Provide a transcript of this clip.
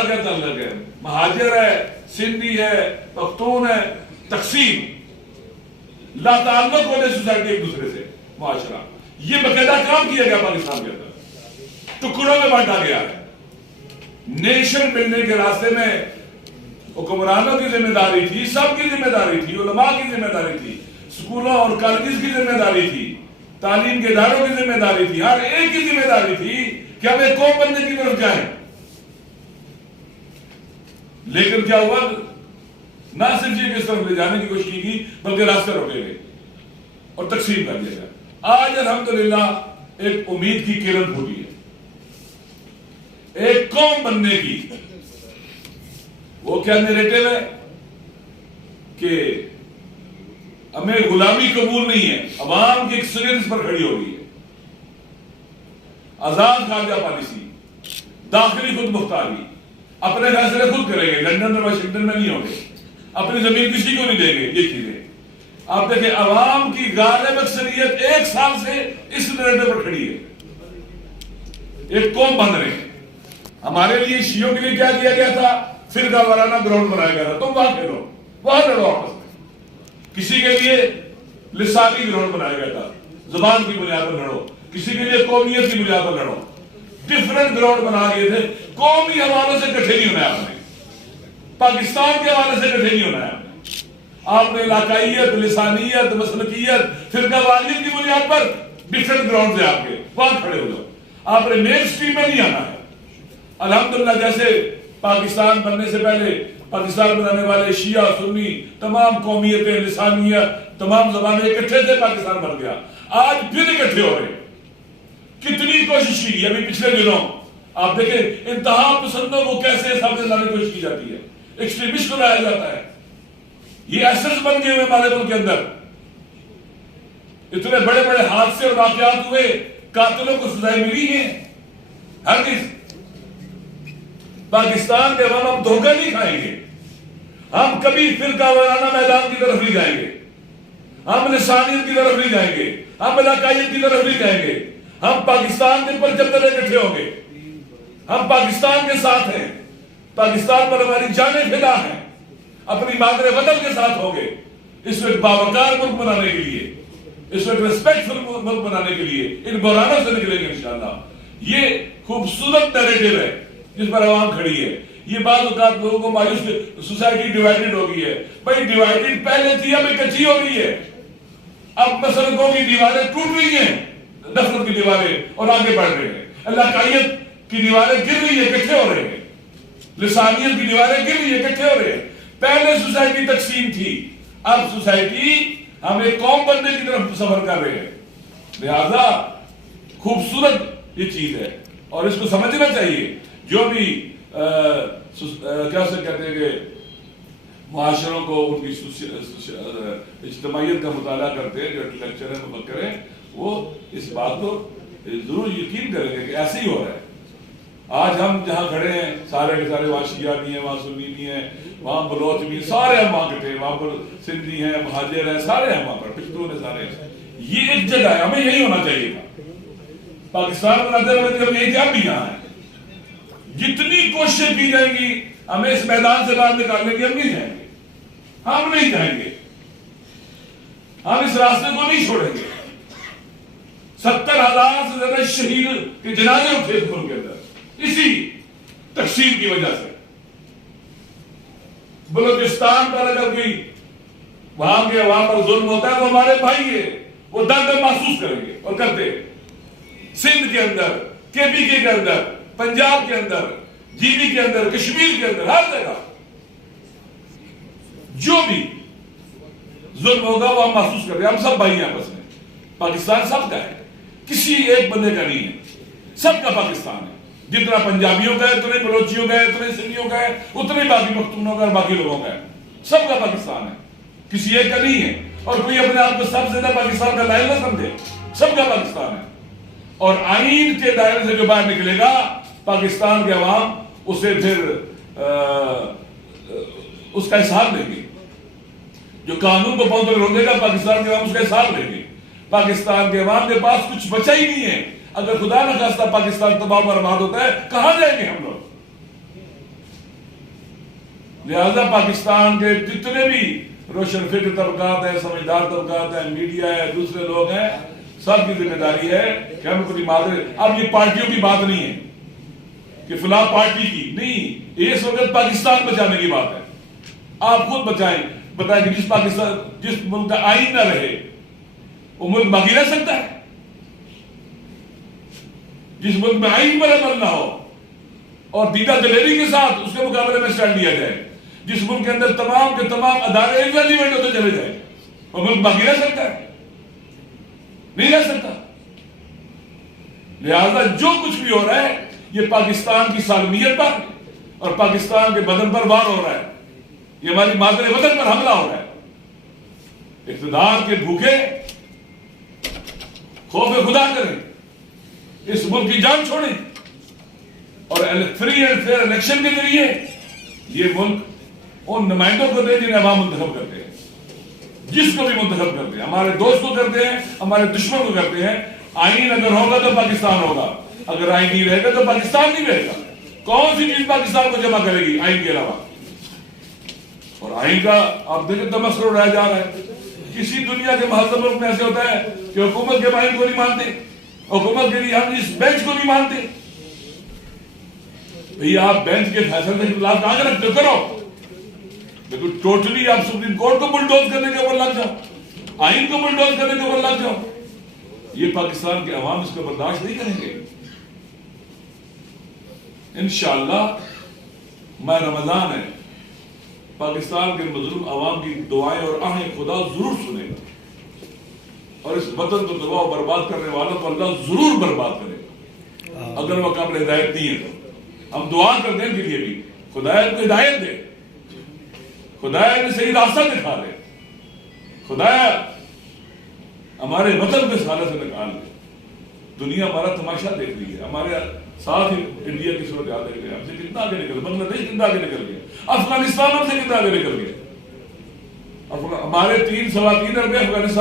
کیا تعلق ہے؟ مہاجر ہے، سندھی ہے، پختون ہے، تقسیم لا تعلق ہونے سوسائٹی ایک دوسرے سے معاشرہ، یہ باقاعدہ کام کیا گیا پاکستان کے اندر، ٹکڑوں میں بانٹا گیا ہے۔ نیشن بننے کے راستے میں حکمرانوں کی ذمہ داری تھی، سب کی ذمہ داری تھی، علماء کی ذمہ داری تھی، سکولوں اور کالجز کی ذمہ داری تھی، تعلیم کے اداروں کی ذمہ داری تھی، ہر ایک کی ذمہ داری تھی کہ ہم ایک قوم بننے کی طرف جائیں۔ لیکن کیا ہوا؟ نہ صرف یہ کس طرف لے جانے کی کوشش کی گئی بلکہ راستے روکے گئے اور تقسیم کر دیا گیا۔ آج الحمدللہ ایک امید کی کرن پھوٹی ہے، ایک قوم بننے کی۔ وہ کیا نیریٹو ہے کہ ہمیں غلامی قبول نہیں ہے، عوام کی ایکسپیرینس پر کھڑی ہو رہی ہے، آزاد خارجہ پالیسی، داخلی خود مختاری، اپنے فیصلے خود کریں گے، لندن اور واشنگٹن میں نہیں ہوں گے، اپنی زمین کسی کو نہیں دیں گے۔ یہ چیزیں آپ دیکھیں، عوام کی غالب اکثریت ایک سال سے اس نیریٹو پر کھڑی ہے، ایک قوم بن رہے ہیں۔ ہمارے لیے شیعوں کے لیے کیا کیا گیا تھا؟ فرقہ وارانہ گراؤنڈ بنایا گیا تھا، تم وہاں کھیلو، وہاں لڑو آپس میں۔ کسی کے لیے لسانی گراؤنڈ بنایا گیا تھا، زبان کی بنیاد پر لڑو، کسی کے لیے قومیت کی بنیاد پر لڑو، ڈیفرنٹ گراؤنڈ بنا گئے تھے۔ قومی حوالوں سے کٹھے نہیں ہونا ہے آپ نے، پاکستان کے حوالے سے کٹھے نہیں ہونا ہے آپ نے۔ علاقائیت، لسانیت، مسلکیت، فرقہ واریت کی بنیاد پر ڈیفرنٹ گراؤنڈ سے آپ کے وہاں کھڑے ہو جاؤ، آپ نے مین سٹریم میں نہیں آنا ہے۔ الحمدللہ جیسے پاکستان بننے سے پہلے پاکستان بنانے والے شیعہ، سنی، تمام قومیتیں، لسانیت، تمام زبانیں اکٹھے سے پاکستان بن گیا۔ آج پھر اکٹھے ہو رہے ہیں۔ کتنی کوشش کی، ابھی پچھلے دنوں آپ دیکھیں انتہا پسندوں کو کیسے سامنے لانے کی کوشش کی جاتی ہے، ایکسٹریمسٹ کو لایا جاتا ہے۔ یہ ایسنس بن گئے ہوئے ہمارے ملک کے اندر، اتنے بڑے بڑے حادثے اور واقعات ہوئے، قاتلوں کو سزائیں ملی ہیں۔ ہرگز پاکستان کے عوام ہم دھوکہ نہیں کھائیں گے، ہم کبھی فرقہ وارانہ میدان کی طرف نہیں جائیں گے، ہم لسانیت کی طرف نہیں جائیں گے، ہم علاقائیت کی طرف نہیں جائیں گے۔ ہم پاکستان کے پرچم تلے اکٹھے ہوں گے، ہم پاکستان کے ساتھ ہیں، پاکستان پر ہماری جانیں فدا ہیں، اپنی مادر وطن کے ساتھ ہوں گے۔ اس وقت باوقار ملک بنانے کے لیے، اس وقت ریسپیکٹفل ملک بنانے کے لیے ان بحرانوں سے نکلیں گے انشاءاللہ۔ یہ خوبصورت نیریٹو ہے جس پر عوام کھڑی ہے۔ یہ بعض اوقات لوگوں کو مایوس، سوسائٹی ڈیوائیڈڈ ہو گئی ہے۔ بھائی ڈیوائیڈڈ پہلے تھی، اب اکٹھی ہو رہی ہے۔ اب مسلکوں کی دیواریں ٹوٹ رہی ہیں، نفرت کی دیواریں، اور آگے بڑھ رہے ہیں۔ علاقائیت کی دیواریں گر رہی ہیں، اکٹھے ہو رہے ہیں۔ لسانیت کی دیواریں گر رہی ہیں، اکٹھے ہو رہے ہیں۔ پہلے سوسائٹی تقسیم تھی، اب سوسائٹی ہم ایک قوم بننے کی طرف سفر کر رہے ہیں۔ لہذا خوبصورت یہ چیز ہے اور اس کو سمجھنا چاہیے۔ جو بھی کیا سے کہتے ہیں کہ معاشروں کو ان کی اجتماعیت کا مطالعہ کرتے ہیں، جو لیکچر ہے مفکر ہیں، وہ اس بات کو ضرور یقین کریں گے کہ ایسے ہی ہو رہا ہے۔ آج ہم جہاں کھڑے ہیں سارے کے سارے، وہاں شیعہ بھی ہیں، وہاں سنی بھی ہیں، وہاں بلوچ بھی ہیں، سارے ہم وہاں کٹھے ہیں، وہاں پر سندھی ہیں، مہاجر ہیں، سارے ہیں وہاں پر، پشتون ہیں، سارے ہیں۔ یہ ایک جگہ ہے، ہمیں یہی ہونا چاہیے تھا۔ پاکستان بناتے ہوئے ہم یہی کیا بھی یہاں ہیں۔ جتنی کوششیں کی جائیں گی ہمیں اس میدان سے باہر نکالنے کی، ہم نہیں جائیں گے، ہم نہیں جائیں گے، ہم اس راستے کو نہیں چھوڑیں گے۔ 70,000 سے زیادہ شہید کے جنازے اٹھے اس ملک کے اندر اسی تقسیم کی وجہ سے۔ بلوچستان پر اگر کوئی وہاں کے عوام پر ظلم ہوتا ہے تو ہمارے بھائی ہیں، وہ درد محسوس کریں گے اور کرتے ہیں۔ سندھ کے اندر، کے پی کے اندر، پنجاب کے اندر، جی بی کے اندر، کشمیر کے اندر، ہر جگہ جو بھی ظلم ہوگا وہ ہم محسوس کر رہے ہیں۔ ہم سب بھائی ہیں آپس میں، پاکستان سب کا ہے، کسی ایک بندے کا نہیں ہے، سب کا پاکستان ہے۔ جتنا پنجابیوں کا ہے اتنے بلوچیوں کا ہے، اتنے سندھیوں کا ہے، اتنے باقی پختونوں کا اور باقی لوگوں کا ہے، سب کا پاکستان ہے، کسی ایک کا نہیں ہے۔ اور کوئی اپنے آپ کو سب سے زیادہ پاکستان کا لائل نہ سمجھے، سب کا پاکستان ہے۔ اور آئین کے دائرے سے جو باہر نکلے گا پاکستان کے عوام اسے پھر اس کا حساب لیں گے۔ جو قانون کو پاؤں تلے روندے گا پاکستان کے عوام اس کا حساب لیں گے۔ پاکستان کے عوام کے پاس کچھ بچا ہی نہیں ہے۔ اگر خدا نخواستہ پاکستان تباہ و برباد ہوتا ہے کہاں جائیں گے ہم لوگ؟ لہذا پاکستان کے جتنے بھی روشن فکر طبقات ہیں، سمجھدار طبقات ہیں، میڈیا ہے، دوسرے لوگ ہیں، سب کی ذمہ داری ہے کہ ہم اپنی مادری، اب یہ پارٹیوں کی بات نہیں ہے کہ فلاں پارٹی کی نہیں، اس وقت پاکستان بچانے کی بات ہے. آپ خود بتائیں کہ جس ملک کا آئین نہ رہے وہ ملک باقی رہ سکتا ہے؟ جس ملک میں آئین پر عمل نہ ہو اور دیدہ دلیری کے ساتھ اس کے مقابلے میں اسٹینڈ لیا جائے، جس ملک کے اندر تمام کے تمام ادارے ایویلویٹ ہوتے چلے جائیں، وہ ملک باقی رہ سکتا ہے؟ نہیں رہ سکتا. لہذا جو کچھ بھی ہو رہا ہے یہ پاکستان کی سالمیت پر اور پاکستان کے بدن پر وار ہو رہا ہے، یہ ہماری مادر وطن پر حملہ ہو رہا ہے. اقتدار کے بھوکے خوف خدا کریں، اس ملک کی جان چھوڑیں اور فری اینڈ فیئر الیکشن کے ذریعے یہ ملک ان نمائندوں کو دیں جنہیں عوام منتخب کرتے ہیں، جس کو بھی منتخب کرتے ہیں، ہمارے دوست کو کرتے ہیں، ہمارے دشمن کو کرتے ہیں. آئین اگر ہوگا تو پاکستان ہوگا، اگر آئین نہیں رہے گا تو پاکستان نہیں رہے گا. کون سی چیز پاکستان کو جمع کرے گی آئین کے علاوہ؟ اور آئین کا آپ دیکھیں تمسخر اڑایا جا رہا ہے. کسی دنیا کے مہذب ملک میں ایسے ہوتا ہے کہ حکومت کے آئین کو نہیں مانتے، حکومت کے لیے ہم اس بینچ کو نہیں مانتے. بھئی آپ بینچ کے فیصلے کے خلاف کہاں رکھتے ہو؟ کرو، لیکن ٹوٹلی آپ سپریم کورٹ کو بلڈوز کرنے کے اوپر لگ جاؤ، آئین کو بلڈوز کرنے کے اوپر لگ جاؤ. یہ پاکستان کے عوام اس کو برداشت نہیں کریں گے. انشاءاللہ ماہ رمضان ہے، پاکستان کے مظلوم عوام کی دعائیں اور آہیں خدا ضرور سنے گا، اور اس وطن کو تباہ و برباد کرنے والوں کو اللہ ضرور برباد کرے گا اگر وہ قابل ہدایت نہیں ہے. تو ہم دعا کرتے ہیں ان کے لیے بھی، خدا کو ہدایت دے، خدا نے صحیح راستہ دکھا دے، خدا ہمارے وطن کو اس حالت سے نکال دے. دنیا ہمارا تماشا دیکھ رہی ہے، ہمارے ساتھ ہی انڈیا کی صورتحال دیکھ رہے ہیں. ہم سے کتنا آگے نکل گیا، بنگلہ دیش کتنا آگے نکل گیا، افغانستان ہم سے کتنا آگے نکل گیا. ہمارے 3 سوا 3 ارب افغانستان